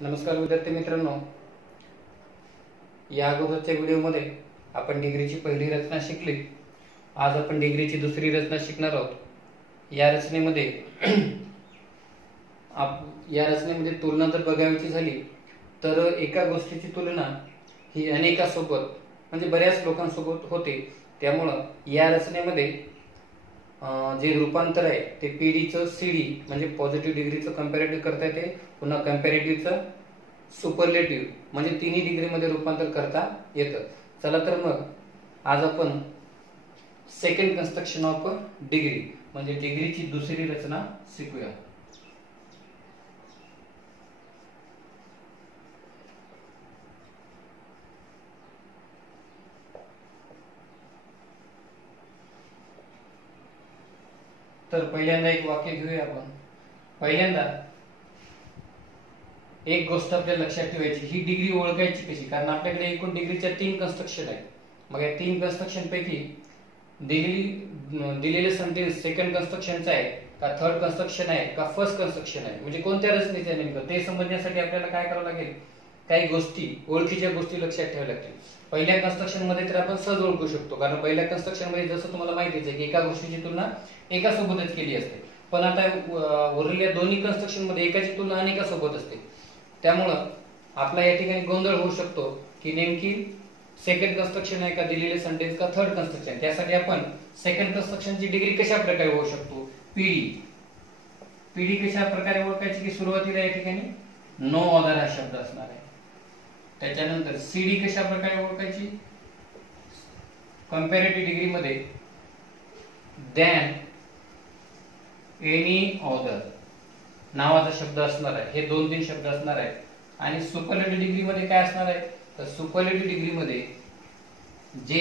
नमस्कार विद्यार्थी मित्रांनो, या अगोदरच्या व्हिडिओमध्ये आपण डिग्रीची पहिली रचना शिकली. आज आपण डिग्रीची दुसरी रचना शिकणार आहोत. या रचनेमध्ये तुलना जर बघायची झाली तर एका गोष्टीची तुलना ही अनेकासोबत म्हणजे बऱ्याच लोकांसोबत होते. त्यामुळं या रचनेमध्ये जे रूपांतर आहे ते पीडीचं सीडी म्हणजे पॉझिटिव्ह डिग्रीचं कंपॅरेटिव्ह करता येते, पुन्हा कंपॅरेटिव्हचं सुपरलेटिव्ह म्हणजे तिन्ही डिग्रीमध्ये रूपांतर करता येतं. चला तर मग आज आपण सेकंड कन्स्ट्रक्शन ऑफ डिग्री म्हणजे डिग्रीची दुसरी रचना शिकूया. तर पहिल्यांदा एक वाक्य घेऊया आपण. पहिल्यांदा एक गोष्ट आपल्याला लक्षात ठेवायची, ही डिग्री ओळखायची कशी, कारण आपल्याकडे एकूण डिग्रीच्या 3 कन्स्ट्रक्शन आहेत. मग या 3 कन्स्ट्रक्शन पैकी दिलेले सेंटेन्स सेकंड कन्स्ट्रक्शनचा आहे का थर्ड कन्स्ट्रक्शन आहे का फर्स्ट कन्स्ट्रक्शन आहे, म्हणजे कोणत्या रचनेचे नेमकं ते समजण्यासाठी आपल्याला काय करावं लागेल, काही गोष्टी ओळखीच्या गोष्टी लक्षात ठेवाव्या लागतील. पहिल्या कन्स्ट्रक्शन मध्ये तर आपण सहज ओळखू शकतो, कारण पहिल्या कन्स्ट्रक्शन मध्ये जसं तुम्हाला माहितीच आहे की एका गोष्टीची तुलना एकासोबतच केली असते. पण आता उरलेल्या दोन्ही कन्स्ट्रक्शन मध्ये एकाची तुलना अनेकासोबत असते. त्यामुळं आपला या ठिकाणी गोंधळ होऊ शकतो की नेमकी सेकंड कन्स्ट्रक्शन आहे का दिलेले सेंटेन्स का थर्ड कन्स्ट्रक्शन. त्यासाठी आपण सेकंड कन्स्ट्रक्शनची डिग्री कशा प्रकारे ओळखू शकतो, पीडी कशा प्रकारे ओळखायची की सुरुवातीला या ठिकाणी नो अदर हा शब्द असणार आहे. त्याच्यानंतर सीडी कशा प्रकारे ओळखायची, कंपॅरेटिव्ह डिग्री मध्ये दॅन एनी अदर नावाचा शब्द असणार आहे. हे 2-3 शब्द असणार आहेत. आणि सुपरलेटिव्ह डिग्री मध्ये काय असणार आहे, तर सुपरलेटिव्ह डिग्री मध्ये जे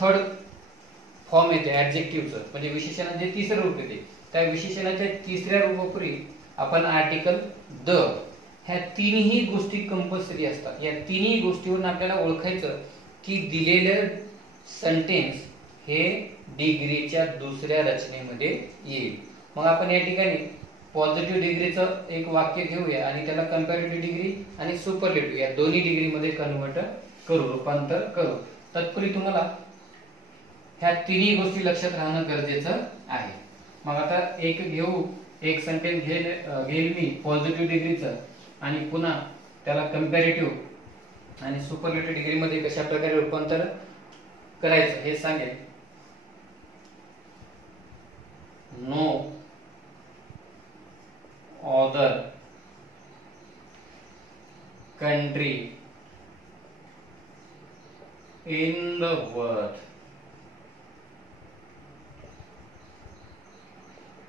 थर्ड फॉर्म येते ऍडजेक्टिव्हचं म्हणजे विशेषणाचे जे तिसरं रूप येते, त्या विशेषणाच्या तिसऱ्या रूपापूर्वी आपण आर्टिकल द ह्या तिन्ही गोष्टी कंपल्सरी असतात. या तिन्ही गोष्टीवरून आपल्याला ओळखायचं की दिलेलं सेंटेन्स हे डिग्रीच्या दुसऱ्या रचनेमध्ये येईल. मग आपण या ठिकाणी पॉझिटिव्ह डिग्रीचं एक वाक्य घेऊया आणि त्याला कंपॅरेटिव्ह डिग्री आणि सुपरलेटिव्ह या दोन्ही डिग्रीमध्ये कन्वर्ट करू, रूपांतर करू. तत्पूर्वी तुम्हाला ह्या तिन्ही गोष्टी लक्षात राहणं गरजेचं आहे. मग आता एक सेंटेन्स घेईल मी पॉझिटिव्ह डिग्रीचं आणि पुन्हा त्याला कंपॅरेटिव्ह आणि सुपरलेटिव्ह डिग्रीमध्ये कशा प्रकारे रूपांतर करायचं हे सांगेल. No other country in the world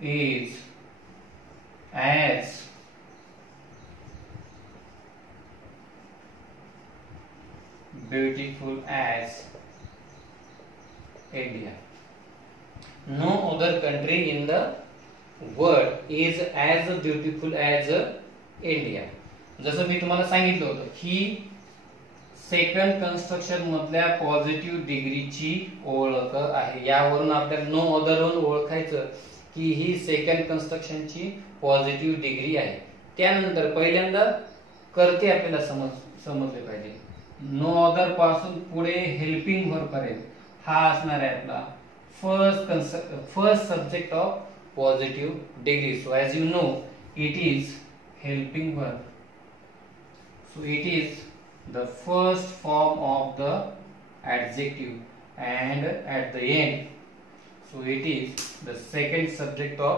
is as beautiful as India. No other country in the word is as beautiful as India. जसं मी तुम्हाला सांगितलं होतं ही सेकंड कन्स्ट्रक्शन मधल्या पॉझिटिव्ह डिग्रीची ओळख आहे. यावरून आपल्याला नो अदर वरून ओळखायचं की ही सेकंड कन्स्ट्रक्शनची पॉझिटिव्ह डिग्री आहे. त्यानंतर पहिल्यांदा करते आपल्याला समजले पाहिजे. नो अदर पासून पुढे हेल्पिंग वर्ब पर्यंत हा असणार आहे आपला first subject of positive degree. So as you know, it is helping verb. So it is the first form of the adjective and at the end, so it is the second subject of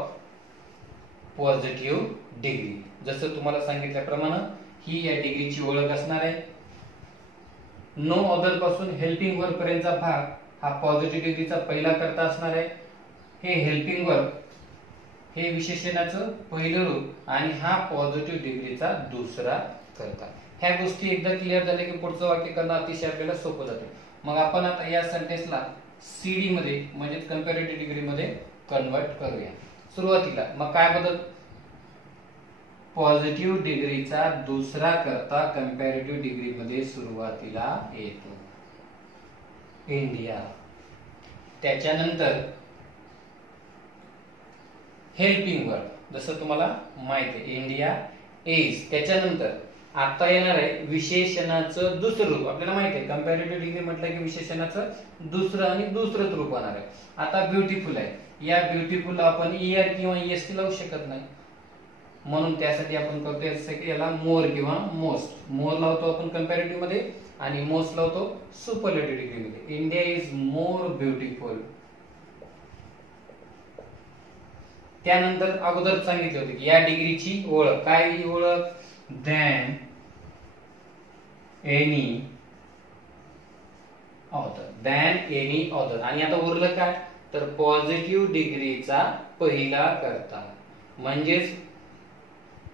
positive degree. जसं तुम्हाला सांगितल्याप्रमाणे ही या डिग्रीची ओळख असणार आहे. No other पासून helping verb पर्यंतचा भाग हा पॉझिटिव्ह डिग्रीचा पहिला कर्ता असणार आहे. हे हेल्पिंग वर्ब हे विशेषणाचं पहिलं रूप आणि हा पॉझिटिव्ह डिग्रीचा दुसरा कर्ता. ह्या गोष्टी एकदा क्लिअर झाल्या की पुढचं वाक्य करणं अतिशय आपल्याला सोपं जातं. मग आपण आता या सेंटेन्सला सीडी मध्ये म्हणजे कंपॅरेटिव्ह डिग्री मध्ये कन्वर्ट करूया. सुरुवातीला मग काय बदल, पॉझिटिव्ह डिग्रीचा दुसरा कर्ता कंपॅरेटिव्ह डिग्री मध्ये सुरुवातीला येतो इंडिया. त्याच्यानंतर हेल्पिंग वर्ब, जसं तुम्हाला माहित आहे इंडिया इज. त्याच्यानंतर आता येणार आहे विशेषणाचं दुसरं रूप. आपल्याला माहिती आहे कंपॅरेटिव्ह डिग्री म्हटलं की विशेषणाचं दुसरं रूप होणार आहे. आता ब्युटिफुल आहे, या ब्युटिफुल आपण ER किंवा EST लावू शकत नाही, म्हणून त्यासाठी आपण करतोय की याला मोर किंवा मोस्ट. मोर लावतो आपण कंपॅरेटिव्ह मध्ये आणि मोस्ट लावतो सुपरलेटिव्ह डिग्री मध्ये. India is more beautiful. त्यानंतर अगोदर सांगितले होते की या डिग्रीची ओळख काय, ही ओळख दॅन एनी ऑदर. आणि आता उरलं काय, तर पॉझिटिव्ह डिग्रीचा पहिला कर्ता. म्हणजेच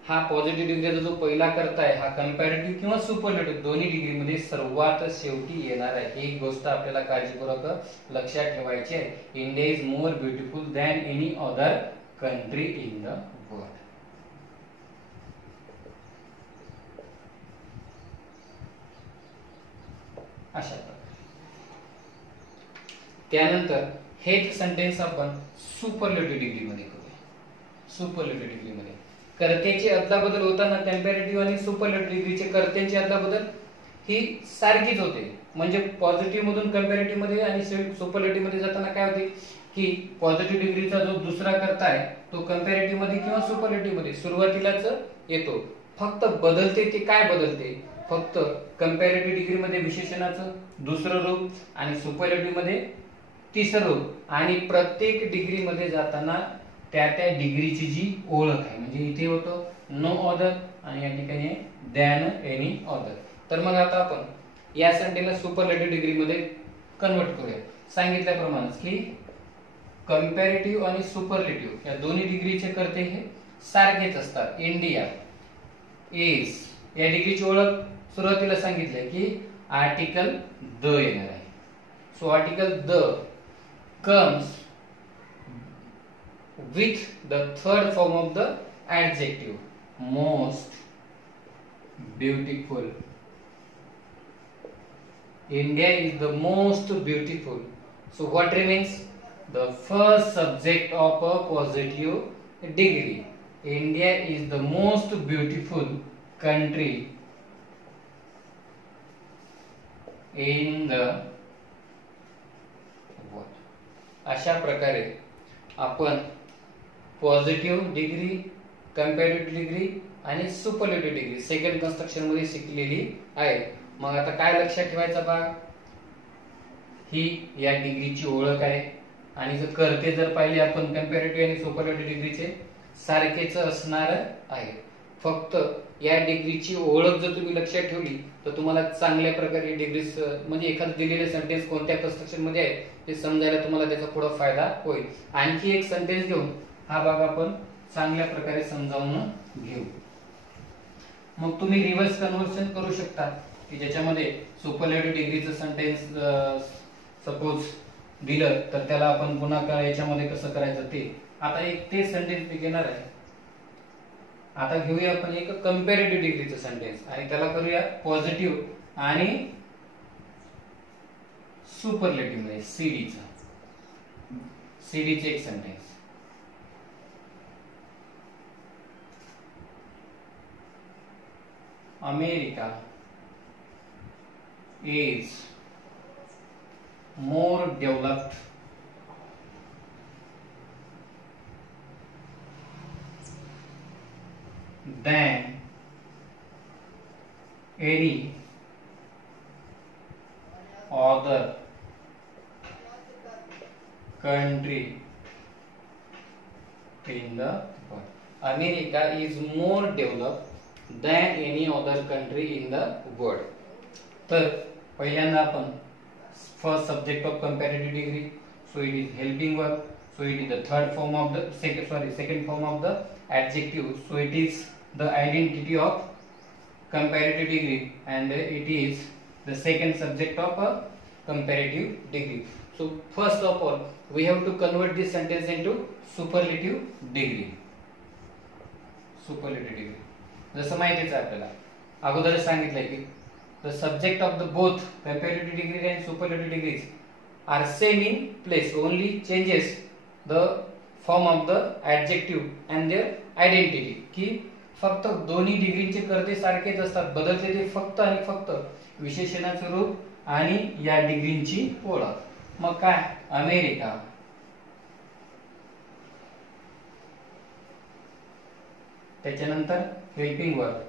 हा पॉझिटिव्ह डिग्रीचा जो पहिला कर्ता आहे हा कंपॅरेटिव्ह किंवा सुपरलेटिव्ह दोन्ही डिग्री मध्ये सर्वात शेवटी येणार आहे. ही गोष्ट आपल्याला काळजीपूर्वक लक्षात ठेवायची आहे. India is more beautiful than any other country in the world. अशा प्रकारे. त्यानंतर हेच सेंटेन्स आपण सुपरलेटिव्ह डिग्री मध्ये करूया. सुपरलेटिव्ह डिग्री मध्ये कर्त्याची अदलाबदल होताना कंपॅरेटिव्ह आणि सुपरलेटिव्ह डिग्रीचे कर्त्यांची अदलाबदल ही सारखीच होते. म्हणजे पॉझिटिव्ह मधून कंपॅरेटिव्ह मध्ये आणि सुपरलेटिव्ह मध्ये जाताना काय होते की पॉझिटिव्ह डिग्रीचा जो दुसरा कर्ता आहे तो कंपॅरेटिव्ह मध्ये किंवा सुपरलेटिव्ह मध्ये सुरुवातीलाच येतो. फक्त बदलते ते काय बदलते, फक्त कंपॅरेटिव्ह डिग्री मध्ये विशेषणाचं दुसरं रूप आणि सुपरलेटिव्ह मध्ये तिसरं रूप. आणि प्रत्येक डिग्री मध्ये जाताना त्या डिग्रीची जी ओळख आहे, म्हणजे इथे होतो नो अदर आणि या ठिकाणी दॅन एनी अदर. तर मग आता आपण या सेंटेन्सला सुपरलेटिव्ह डिग्री मध्ये कन्वर्ट करूया. सांगितल्याप्रमाणे की कंपॅरेटिव्ह आणि सुपरलेटिव्ह या दोन्ही डिग्रीचे कर्ते हे सारखेच असतात. इंडिया इज या डिग्रीची ओळख सुरुवातीला सांगितलंय की आर्टिकल द येणार आहे. So article the comes with the third form of the adjective most beautiful. India is the most beautiful. So what remains? The first subject of a positive degree. India is the most beautiful country in the world. अशा प्रकारे आपण positive degree, comparative degree आणि superlative degree second construction मध्ये शिकलेली आहे. मग आता काय लक्षात ठेवायचा भाग, ही या डिग्रीची ओळख आहे आणि जर कर्ते जर पाहिले आपण कंपॅरेटिव्ह आणि सुपरलेटिव्ह डिग्रीचे सारखेच असणार आहे. फक्त या डिग्रीची ओळख जर तुम्ही लक्षात ठेवली तर तुम्हाला चांगल्या प्रकारे डिग्री म्हणजे एखादं दिलेले सेंटेन्स कोणत्या कन्स्ट्रक्शन मध्ये आहे ते समजायला तुम्हाला त्याचा पुढे फायदा होईल. आणखी एक सेंटेन्स घेऊन हा भाग आपण चांगल्या प्रकारे समजावून घेऊ. मग तुम्ही रिव्हर्स कन्व्हर्सन करू शकता की ज्याच्यामध्ये सुपरलेटिव्ह डिग्रीचं सेंटेन्स सपोज दिलं तर त्याला आपण पुन्हा याच्यामध्ये कसं करायचं ते. आता एक ते सेंटेन्स घेणार आहे. आता घेऊया आपण एक कंपॅरेटिव्ह डिग्रीचं सेंटेन्स आणि त्याला करूया पॉझिटिव्ह आणि सुपरलेटिव्ह मध्ये सीडीचे एक sentence. America is more developed than any other country in the world. America is more developed than any other country in the world. तर पहिल्यांदा आपण first subject of comparative degree, so it is helping verb, so it is the third form of the second form of the adjective, so it is the identity of comparative degree and it is the second subject of a comparative degree. So first of all we have to convert this sentence into superlative degree. Superlative degree जसं माहितीच आहे आपल्याला, अगोदर सांगितलंय की the subject of the both comparative degree and superlative degrees are same in place, only changes the form of the adjective and their identity, की फक्त दोन्ही डिग्रीचे कर्ते सारखेच असतात, बदलते ते फक्त आणि फक्त विशेषणाचे रूप आणि या डिग्रींची ओळख. मग काय, अमेरिका. त्याच्यानंतर हेल्पिंग वर्ब,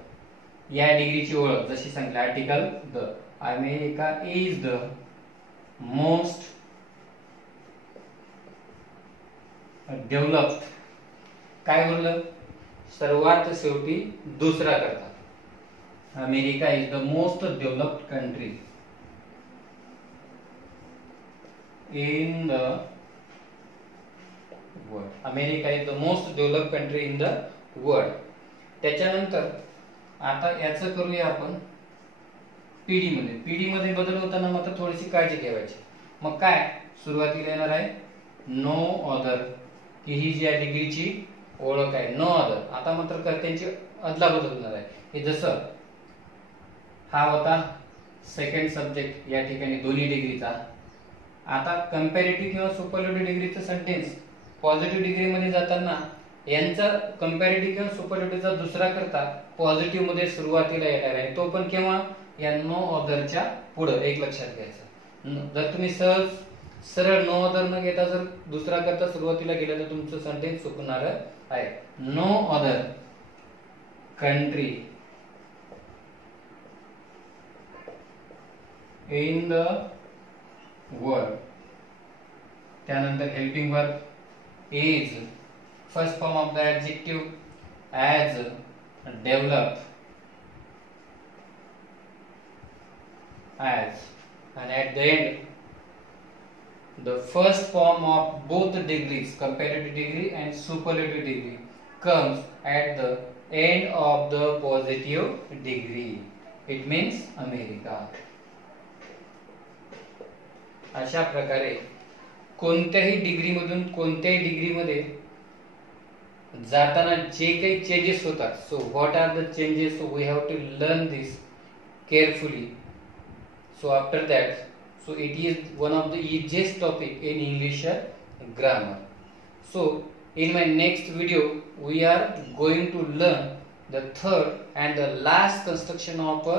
या डिग्रीची ओळख जशी सांगितली article the. America is the most developed. काय बोललं, सर्वात शेवटी दुसरा करता. America is the most developed country in the world. America is the most developed country in the world. त्याच्यानंतर आता याचं करूया आपण पीडी मध्ये. पीडी मध्ये बदल होताना मात्र थोडीशी काळजी ठेवायची. मग काय सुरुवातीला येणार आहे नो अदर, ही जी या डिग्रीची ओळख आहे, नो अदर. आता मात्र कर्त्यांची अदला बदल होणार आहे. हे जसं हा होता सेकंड सब्जेक्ट या ठिकाणी दोन्ही डिग्रीचा. आता कंपॅरेटिव्ह किंवा सुपरलेटिव्ह डिग्रीचं सेंटेन्स पॉझिटिव्ह डिग्री मध्ये जाताना यांचा कंपॅरेटिव्ह किंवा सुपरलेटिव्हचा दुसरा करता पॉझिटिव्ह मध्ये सुरुवातीला येणार आहे. तो पण केव्हा, या नो अदरच्या पुढे. एक लक्षात घ्यायचं, जर तुम्ही सहज सरळ नो अदर न घेता जर दुसरा करता सुरुवातीला गेला तर तुमचं सेंटेन्स चुकणार आहे. No other country in the world. त्यानंतर helping verb is, first form of the adjective as develop, as, and at the end the first form of both degrees, comparative degree and superlative degree, comes at the end of the positive degree. It means America. अशा प्रकारे कोणत्याही degree मधून कोणत्याही degree मध्ये जाताना जे काही changes होतात, so what are the changes, so we have to learn this carefully. So after that, so it is one of the easiest topic in English grammar. So in my next video we are going to learn the third and the last construction of a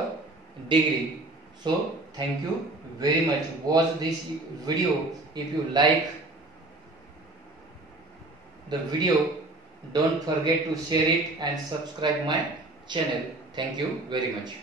degree. So thank you very much. Watch this video. If you like the video, don't forget to share it and subscribe my channel. Thank you very much.